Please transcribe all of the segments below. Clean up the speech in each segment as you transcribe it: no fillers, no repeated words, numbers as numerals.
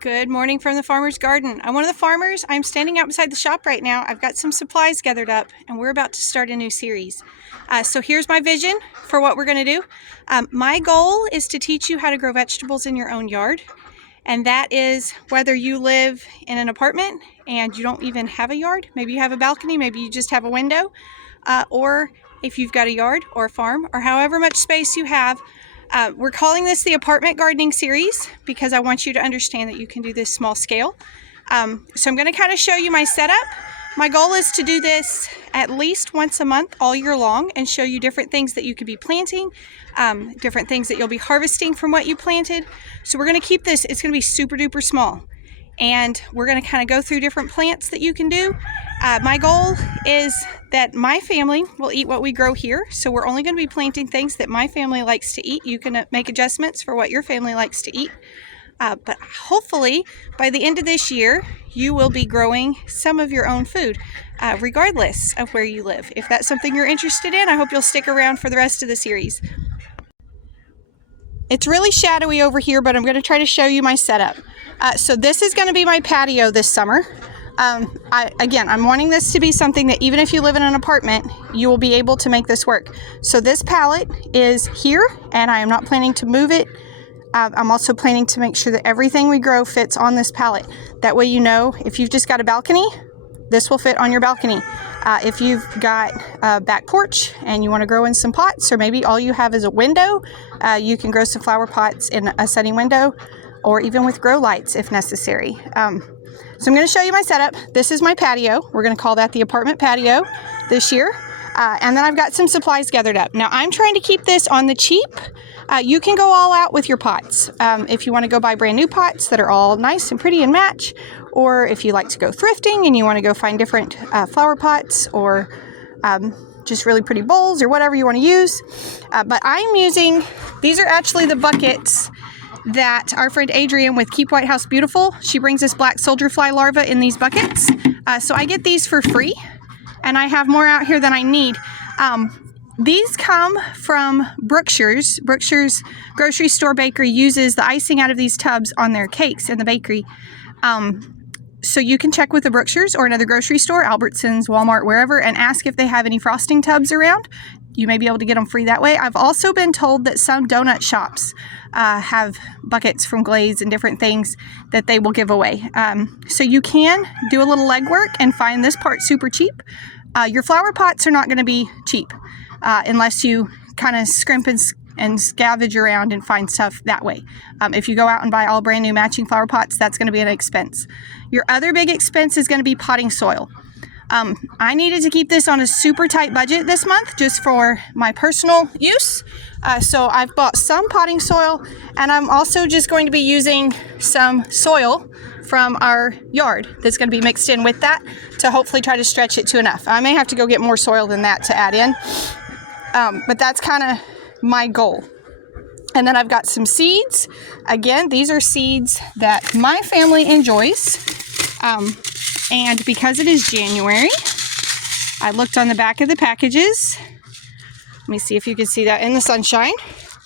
Good morning from the farmer's garden. I'm one of the farmers. I'm standing outside the shop right now. I've got some supplies gathered up and we're about to start a new series. So here's my vision for what we're going to do. My goal is to teach you how to grow vegetables in your own yard. And that is whether you live in an apartment and you don't even have a yard, maybe you have a balcony, maybe you just have a window, or if you've got a yard or a farm or however much space you have. We're calling this the apartment gardening series because I want you to understand that you can do this small scale. So I'm going to kind of show you my setup. My goal is to do this at least once a month all year long and show you different things that you could be planting, different things that you'll be harvesting from what you planted. So we're going to keep this, it's going to be super duper small. And we're going to kind of go through different plants that you can do. My goal is that my family will eat what we grow here. So we're only going to be planting things that my family likes to eat. You can make adjustments for what your family likes to eat. But hopefully by the end of this year, you will be growing some of your own food, regardless of where you live. If that's something you're interested in, I hope you'll stick around for the rest of the series. It's really shadowy over here, but I'm going to try to show you my setup. So this is going to be my patio this summer. I'm wanting this to be something that even if you live in an apartment, you will be able to make this work. So this pallet is here, and I am not planning to move it. I'm also planning to make sure that everything we grow fits on this pallet. That way you know if you've just got a balcony, this will fit on your balcony. If you've got a back porch and you want to grow in some pots, or maybe all you have is a window, you can grow some flower pots in a sunny window, or even with grow lights if necessary. So I'm going to show you my setup. This is my patio. We're going to call that the apartment patio this year. And then I've got some supplies gathered up. Now I'm trying to keep this on the cheap. You can go all out with your pots. If you want to go buy brand new pots that are all nice and pretty and match, or if you like to go thrifting and you want to go find different flower pots or just really pretty bowls or whatever you want to use. But I'm using, these are actually the buckets that our friend Adrienne with Keep White House Beautiful, she brings us black soldier fly larvae in these buckets. So I get these for free, and I have more out here than I need. These come from Brookshire's. Brookshire's grocery store bakery uses the icing out of these tubs on their cakes in the bakery. So you can check with the Brookshire's or another grocery store, Albertsons, Walmart, wherever, and ask if they have any frosting tubs around. You may be able to get them free that way. I've also been told that some donut shops have buckets from Glaze and different things that they will give away. So you can do a little legwork and find this part super cheap. Your flower pots are not going to be cheap unless you kind of scrimp and scavenge around and find stuff that way. If you go out and buy all brand new matching flower pots, that's going to be an expense. Your other big expense is going to be potting soil. I needed to keep this on a super tight budget this month just for my personal use. So I've bought some potting soil, and I'm also just going to be using some soil from our yard that's going to be mixed in with that to hopefully try to stretch it to enough. I may have to go get more soil than that to add in, but that's kind of my goal. And then I've got some seeds. Again, these are seeds that my family enjoys. And because it is January, I looked on the back of the packages. Let me see if you can see that in the sunshine.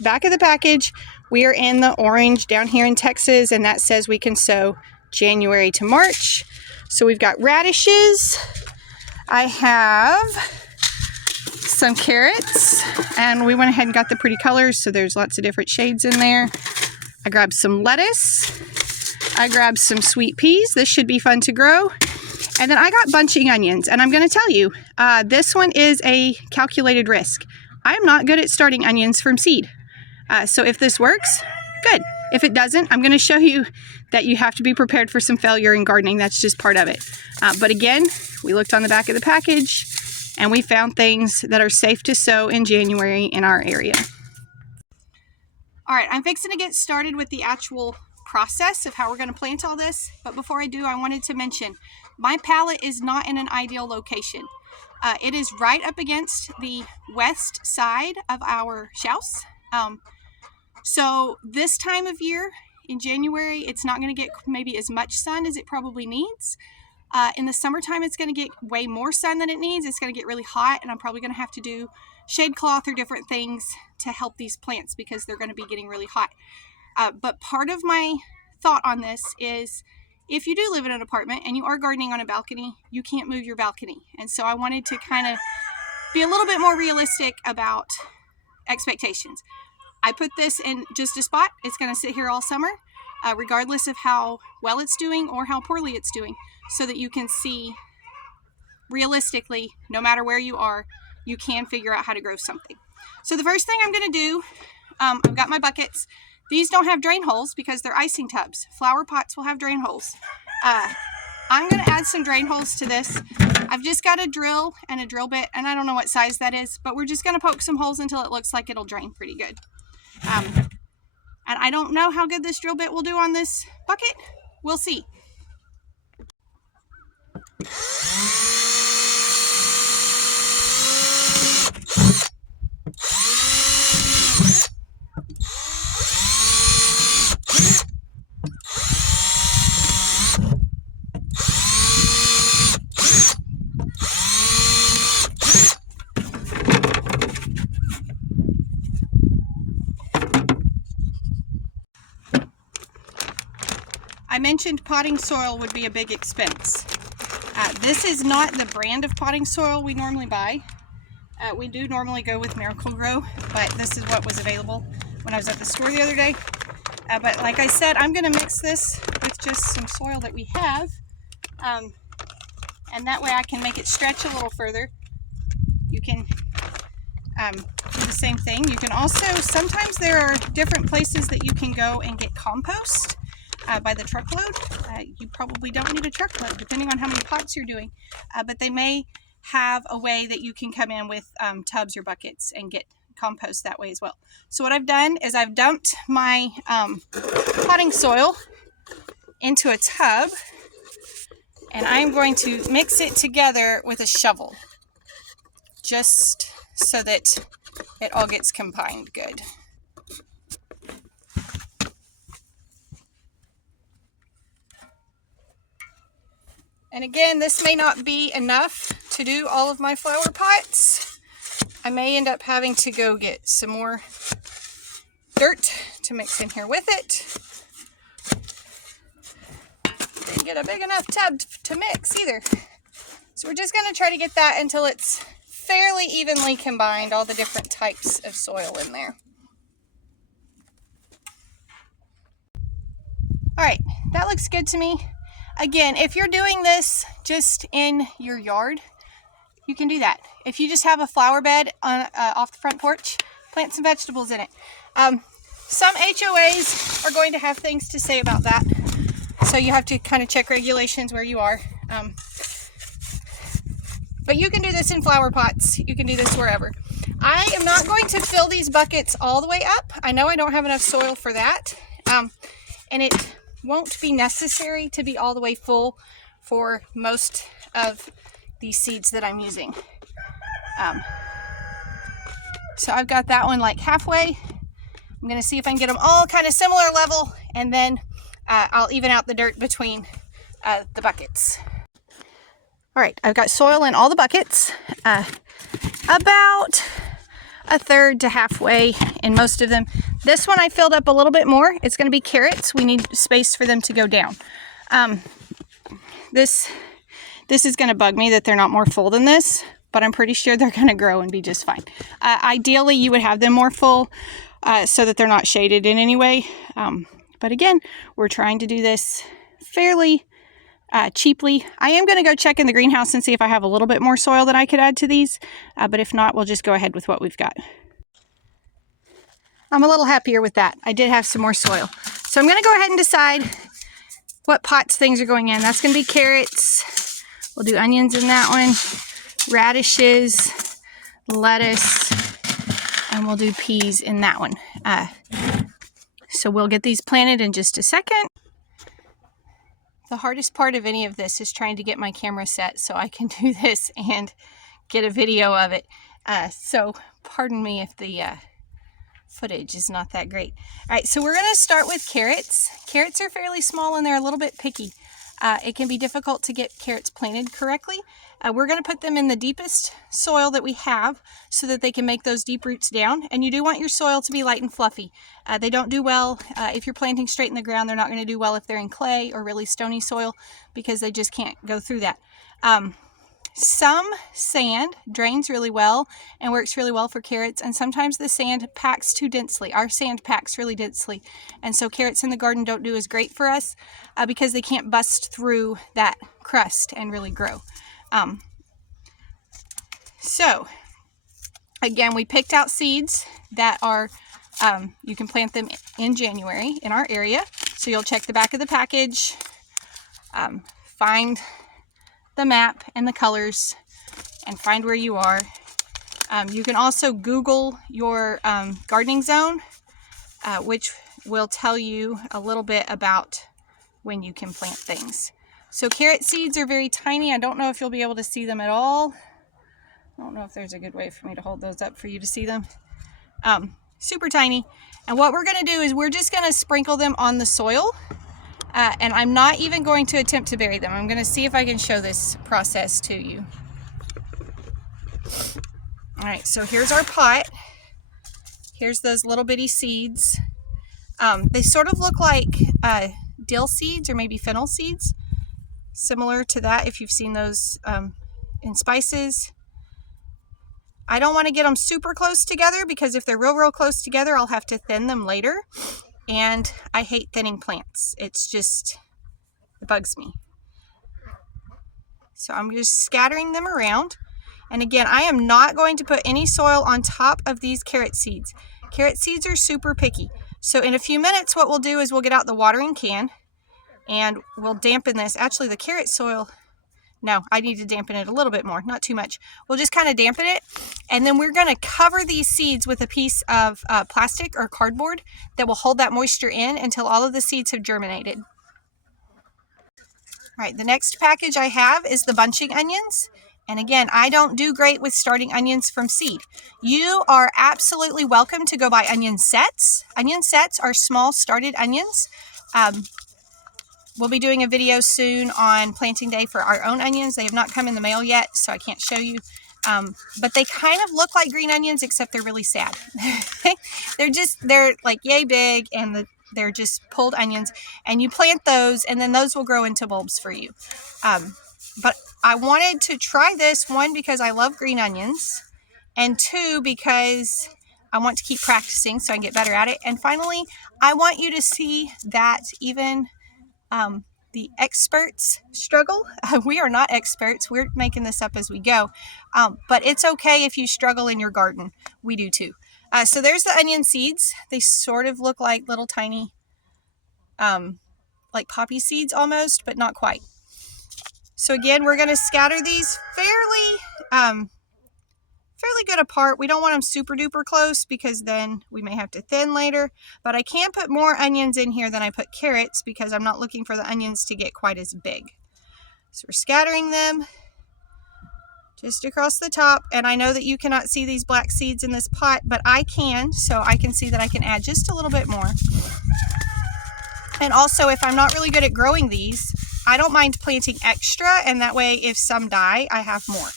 Back of the package, we are in the orange down here in Texas, and that says we can sow January to March. So we've got radishes. I have some carrots, and we went ahead and got the pretty colors, so there's lots of different shades in there. I grabbed some lettuce. I grabbed some sweet peas. This should be fun to grow. And then I got bunching onions, and I'm going to tell you, this one is a calculated risk. I'm not good at starting onions from seed. So if this works, good. If it doesn't, I'm going to show you that you have to be prepared for some failure in gardening. That's just part of it. But again, we looked on the back of the package, and we found things that are safe to sow in January in our area. All right, I'm fixing to get started with the actual process of how we're going to plant all this. But before I do, I wanted to mention my pallet is not in an ideal location. It is right up against the west side of our house. So this time of year in January, it's not going to get maybe as much sun as it probably needs. In the summertime, it's going to get way more sun than it needs. It's going to get really hot, and I'm probably going to have to do shade cloth or different things to help these plants because they're going to be getting really hot. But part of my thought on this is, if you do live in an apartment and you are gardening on a balcony, you can't move your balcony. And so I wanted to kind of be a little bit more realistic about expectations. I put this in just a spot. It's going to sit here all summer, regardless of how well it's doing or how poorly it's doing, so that you can see realistically, no matter where you are, you can figure out how to grow something. So the first thing I'm going to do, I've got my buckets. These don't have drain holes because they're icing tubs. Flower pots will have drain holes. I'm going to add some drain holes to this. I've just got a drill and a drill bit, and I don't know what size that is, but we're just going to poke some holes until it looks like it'll drain pretty good. And I don't know how good this drill bit will do on this bucket. We'll see. I mentioned potting soil would be a big expense. This is not the brand of potting soil we normally buy. We do normally go with Miracle-Gro, but this is what was available when I was at the store the other day. But like I said, I'm going to mix this with just some soil that we have, and that way I can make it stretch a little further. You can do the same thing. You can also, sometimes there are different places that you can go and get compost by the truckload. You probably don't need a truckload depending on how many pots you're doing, but they may have a way that you can come in with tubs or buckets and get compost that way as well. So what I've done is I've dumped my potting soil into a tub, and I'm going to mix it together with a shovel just so that it all gets combined good. And again, this may not be enough to do all of my flower pots. I may end up having to go get some more dirt to mix in here with it. Didn't get a big enough tub to mix either. So we're just going to try to get that until it's fairly evenly combined, all the different types of soil in there. All right, that looks good to me. Again, if you're doing this just in your yard, you can do that. If you just have a flower bed on, off the front porch, plant some vegetables in it. Some HOAs are going to have things to say about that, so you have to kind of check regulations where you are. But you can do this in flower pots. You can do this wherever. I am not going to fill these buckets all the way up. I know I don't have enough soil for that. And it won't be necessary to be all the way full for most of these seeds that I'm using. So I've got that one like halfway. I'm going to see if I can get them all kind of similar level, and then I'll even out the dirt between the buckets. All right, I've got soil in all the buckets, about a third to halfway in most of them. This one I filled up a little bit more. It's going to be carrots. We need space for them to go down. This is going to bug me that they're not more full than this, but I'm pretty sure they're going to grow and be just fine. Ideally, you would have them more full so that they're not shaded in any way. But again, we're trying to do this fairly cheaply. I am going to go check in the greenhouse and see if I have a little bit more soil that I could add to these, but if not, we'll just go ahead with what we've got. I'm a little happier with that. I did have some more soil. So I'm going to go ahead and decide what pots things are going in. That's going to be carrots. We'll do onions in that one, radishes, lettuce, and we'll do peas in that one. So we'll get these planted in just a second. The hardest part of any of this is trying to get my camera set so I can do this and get a video of it. So pardon me if the footage is not that great. All right, so we're going to start with carrots. Carrots are fairly small and they're a little bit picky. it can be difficult to get carrots planted correctly. We're going to put them in the deepest soil that we have so that they can make those deep roots down. And you do want your soil to be light and fluffy. They don't do well if you're planting straight in the ground. They're not going to do well if they're in clay or really stony soil because they just can't go through that. Some sand drains really well and works really well for carrots, and sometimes the sand packs too densely. Our sand packs really densely, and so carrots in the garden don't do as great for us because they can't bust through that crust and really grow. So again, we picked out seeds that are you can plant them in January in our area. So you'll check the back of the package, find the map and the colors, and find where you are. You can also Google your gardening zone, which will tell you a little bit about when you can plant things. So carrot seeds are very tiny. I don't know if you'll be able to see them at all. I don't know if there's a good way for me to hold those up for you to see them. Super tiny. And what we're going to do is we're just going to sprinkle them on the soil. And I'm not even going to attempt to bury them. I'm going to see if I can show this process to you. All right, so here's our pot. Here's those little bitty seeds. They sort of look like dill seeds or maybe fennel seeds. Similar to that if you've seen those in spices. I don't want to get them super close together because if they're real close together, I'll have to thin them later. And I hate thinning plants. It bugs me. So I'm just scattering them around. And again, I am not going to put any soil on top of these carrot seeds. Carrot seeds are super picky. So in a few minutes, what we'll do is we'll get out the watering can and we'll dampen this. Actually, the carrot soil, no, I need to dampen it a little bit more, not too much. We'll just kind of dampen it, and then we're going to cover these seeds with a piece of plastic or cardboard that will hold that moisture in until all of the seeds have germinated. All right, the next package I have is the bunching onions. And again, I don't do great with starting onions from seed. You are absolutely welcome to go buy onion sets. Onion sets are small started onions. We'll be doing a video soon on planting day for our own onions. They have not come in the mail yet, so I can't show you. But they kind of look like green onions, except they're really sad. they're like yay big, and they're just pulled onions. And you plant those, and then those will grow into bulbs for you. But I wanted to try this, one, because I love green onions, and two, because I want to keep practicing so I can get better at it. And finally, I want you to see that even the experts struggle. We are not experts. We're making this up as we go. But it's okay if you struggle in your garden. We do too. So there's the onion seeds. They sort of look like little tiny, like poppy seeds almost, but not quite. So again, we're going to scatter these fairly good apart. We don't want them super duper close because then we may have to thin later. But I can put more onions in here than I put carrots because I'm not looking for the onions to get quite as big. So we're scattering them just across the top. And I know that you cannot see these black seeds in this pot, but I can. So I can see that I can add just a little bit more. And also, if I'm not really good at growing these, I don't mind planting extra. And that way, if some die, I have more.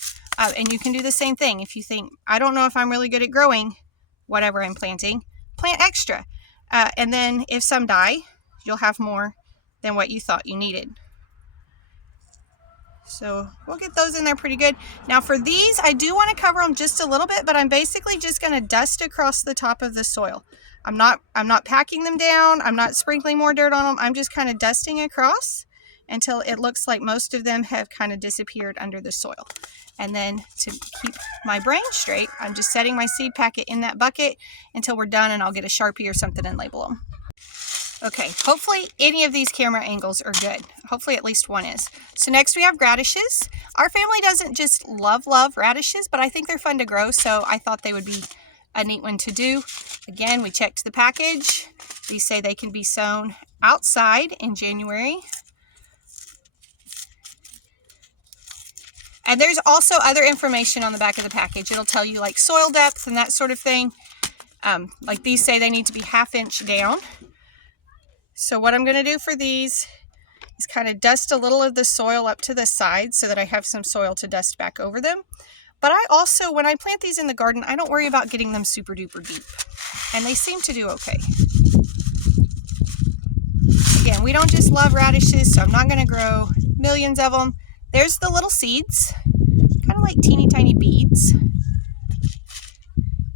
And you can do the same thing. If you think, I don't know if I'm really good at growing whatever I'm planting, plant extra. And then if some die, you'll have more than what you thought you needed. So we'll get those in there pretty good. Now for these, I do want to cover them just a little bit, but I'm basically just going to dust across the top of the soil. I'm not packing them down. I'm not sprinkling more dirt on them. I'm just kind of dusting across until it looks like most of them have kind of disappeared under the soil. And then to keep my brain straight, I'm just setting my seed packet in that bucket until we're done, and I'll get a Sharpie or something and label them. Okay, hopefully any of these camera angles are good. Hopefully at least one is. So next we have radishes. Our family doesn't just love radishes, but I think they're fun to grow, so I thought they would be a neat one to do. Again, we checked the package. These say they can be sown outside in January. And there's also other information on the back of the package. It'll tell you like soil depth and that sort of thing. Like these say they need to be 1/2 inch down. So what I'm going to do for these is kind of dust a little of the soil up to the side so that I have some soil to dust back over them. But I also, when I plant these in the garden, I don't worry about getting them super duper deep. And they seem to do okay. Again, we don't just love radishes, so I'm not going to grow millions of them. There's the little seeds, kind of like teeny tiny beads.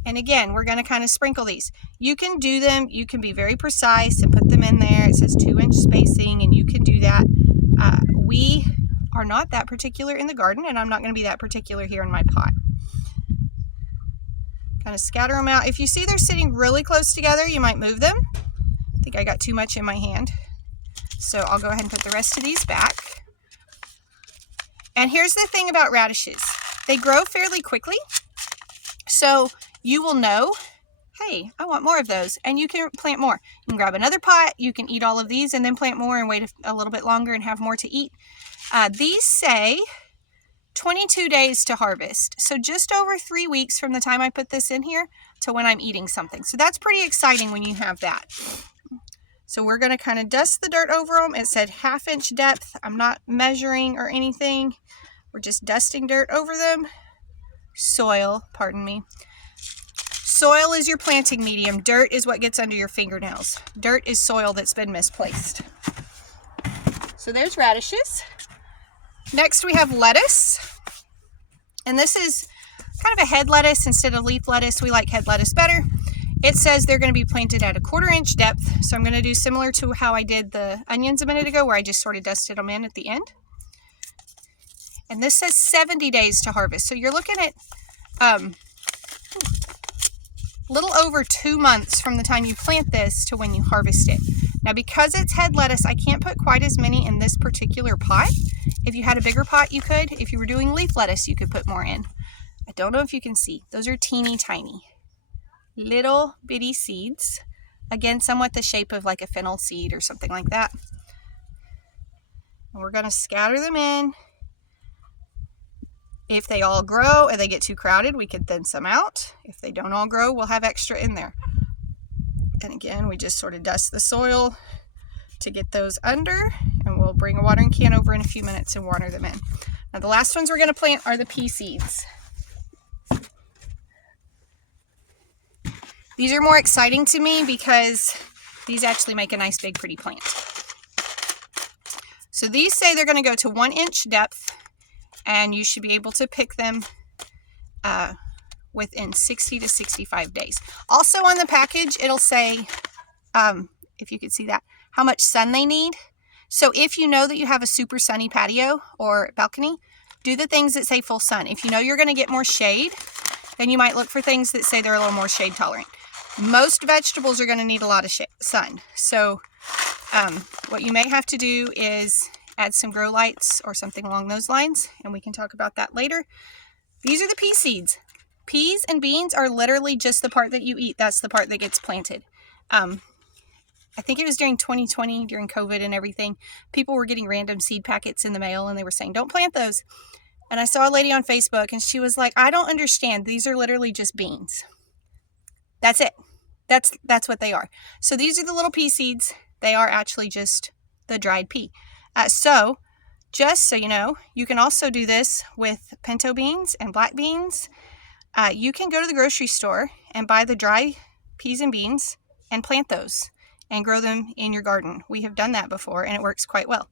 And again, we're going to kind of sprinkle these. You can do them, you can be very precise and put them in there. It says 2-inch spacing, and you can do that. We are not that particular in the garden, and I'm not going to be that particular here in my pot. Kind of scatter them out. If you see they're sitting really close together, you might move them. I think I got too much in my hand. So I'll go ahead and put the rest of these back. And here's the thing about radishes. They grow fairly quickly. So you will know, hey, I want more of those, and you can plant more. You can grab another pot, you can eat all of these and then plant more and wait a little bit longer and have more to eat. These say 22 days to harvest. So just over 3 weeks from the time I put this in here to when I'm eating something. So that's pretty exciting when you have that. So we're going to kind of dust the dirt over them. It said 1/2 inch depth. I'm not measuring or anything. We're just dusting dirt over them. Soil, pardon me. Soil is your planting medium. Dirt is what gets under your fingernails. Dirt is soil that's been misplaced. So there's radishes. Next we have lettuce. And this is kind of a head lettuce instead of leaf lettuce. We like head lettuce better. It says they're going to be planted at a 1/4 inch depth. So I'm going to do similar to how I did the onions a minute ago, where I just sort of dusted them in at the end. And this says 70 days to harvest. So you're looking at little over 2 months from the time you plant this to when you harvest it. Now, because it's head lettuce, I can't put quite as many in this particular pot. If you had a bigger pot, you could. If you were doing leaf lettuce, you could put more in. I don't know if you can see. Those are teeny tiny, little bitty seeds. Again, somewhat the shape of like a fennel seed or something like that. And we're going to scatter them in. If they all grow and they get too crowded, we could thin some out. If they don't all grow, we'll have extra in there. And again, we just sort of dust the soil to get those under, and we'll bring a watering can over in a few minutes and water them in. Now, the last ones we're going to plant are the pea seeds. These are more exciting to me because these actually make a nice big pretty plant. So these say they're going to go to 1 inch depth, and you should be able to pick them within 60 to 65 days. Also on the package, it'll say, if you could see that, how much sun they need. So if you know that you have a super sunny patio or balcony, do the things that say full sun. If you know you're going to get more shade, then you might look for things that say they're a little more shade tolerant. Most vegetables are going to need a lot of sun. So what you may have to do is add some grow lights or something along those lines, and we can talk about that later. These are the pea seeds. Peas and beans are literally just the part that you eat. That's the part that gets planted. I think it was during 2020, during COVID and everything, people were getting random seed packets in the mail, and they were saying, don't plant those. And I saw a lady on Facebook, and she was like, I don't understand. These are literally just beans. That's it. That's what they are. So these are the little pea seeds. They are actually just the dried pea. So just so you know, you can also do this with pinto beans and black beans. You can go to the grocery store and buy the dry peas and beans and plant those and grow them in your garden. We have done that before, and it works quite well.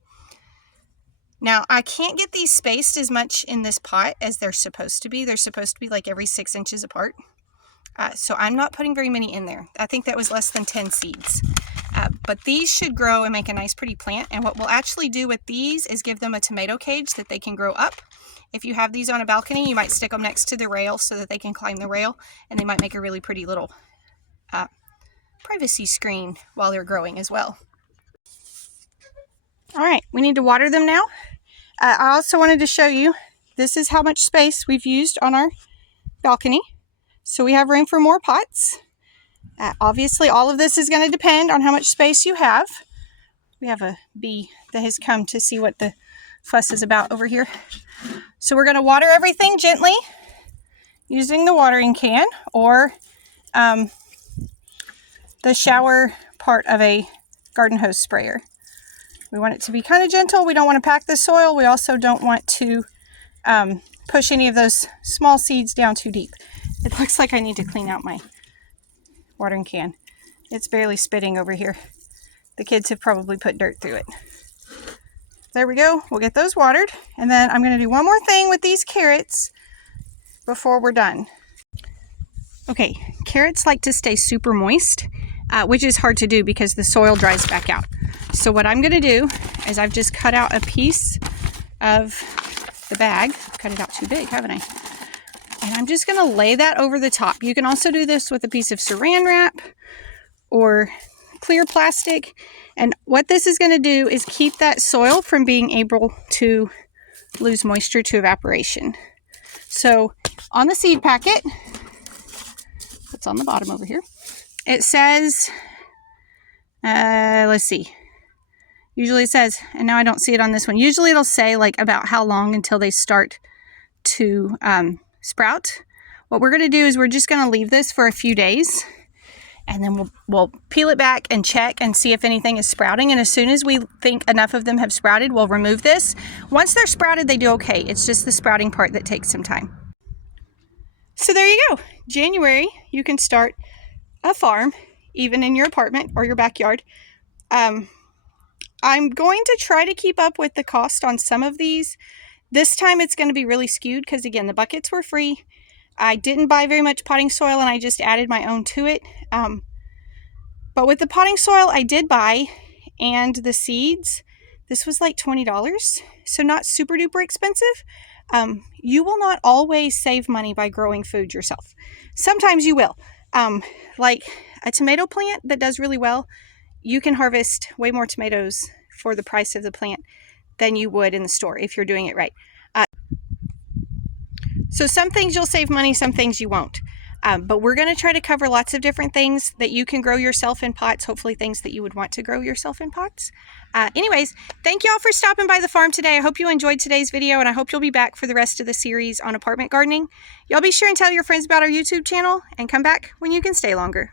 Now, I can't get these spaced as much in this pot as they're supposed to be. They're supposed to be like every 6 inches apart. So I'm not putting very many in there. I think that was less than 10 seeds. But these should grow and make a nice pretty plant. And what we'll actually do with these is give them a tomato cage that they can grow up. If you have these on a balcony, you might stick them next to the rail so that they can climb the rail, and they might make a really pretty little privacy screen while they're growing as well. All right, we need to water them now. I also wanted to show you, this is how much space we've used on our balcony. So we have room for more pots. Obviously, all of this is going to depend on how much space you have. We have a bee that has come to see what the fuss is about over here. So we're going to water everything gently using the watering can or the shower part of a garden hose sprayer. We want it to be kind of gentle. We don't want to pack the soil. We also don't want to push any of those small seeds down too deep. It looks like I need to clean out my watering can. It's barely spitting over here. The kids have probably put dirt through it. There we go. We'll get those watered. And then I'm going to do one more thing with these carrots before we're done. Okay, carrots like to stay super moist, which is hard to do because the soil dries back out. So what I'm going to do is I've just cut out a piece of the bag. I've cut it out too big, haven't I? And I'm just going to lay that over the top. You can also do this with a piece of saran wrap or clear plastic. And what this is going to do is keep that soil from being able to lose moisture to evaporation. So on the seed packet, it's on the bottom over here, it says, let's see. Usually it says, and now I don't see it on this one. Usually it'll say like about how long until they start to sprout. What we're going to do is we're just going to leave this for a few days, and then we'll peel it back and check and see if anything is sprouting. And as soon as we think enough of them have sprouted, we'll remove this. Once they're sprouted, they do okay. It's just the sprouting part that takes some time. So there you go. January, you can start a farm, even in your apartment or your backyard. I'm going to try to keep up with the cost on some of these. This time it's going to be really skewed because, again, the buckets were free. I didn't buy very much potting soil, and I just added my own to it. But with the potting soil I did buy and the seeds, this was like $20, so not super duper expensive. You will not always save money by growing food yourself. Sometimes you will. Like a tomato plant that does really well, you can harvest way more tomatoes for the price of the plant than you would in the store if you're doing it right. So some things you'll save money, some things you won't. But we're going to try to cover lots of different things that you can grow yourself in pots, hopefully things that you would want to grow yourself in pots. Anyways, thank you all for stopping by the farm today. I hope you enjoyed today's video, and I hope you'll be back for the rest of the series on apartment gardening. Y'all be sure and tell your friends about our YouTube channel, and come back when you can stay longer.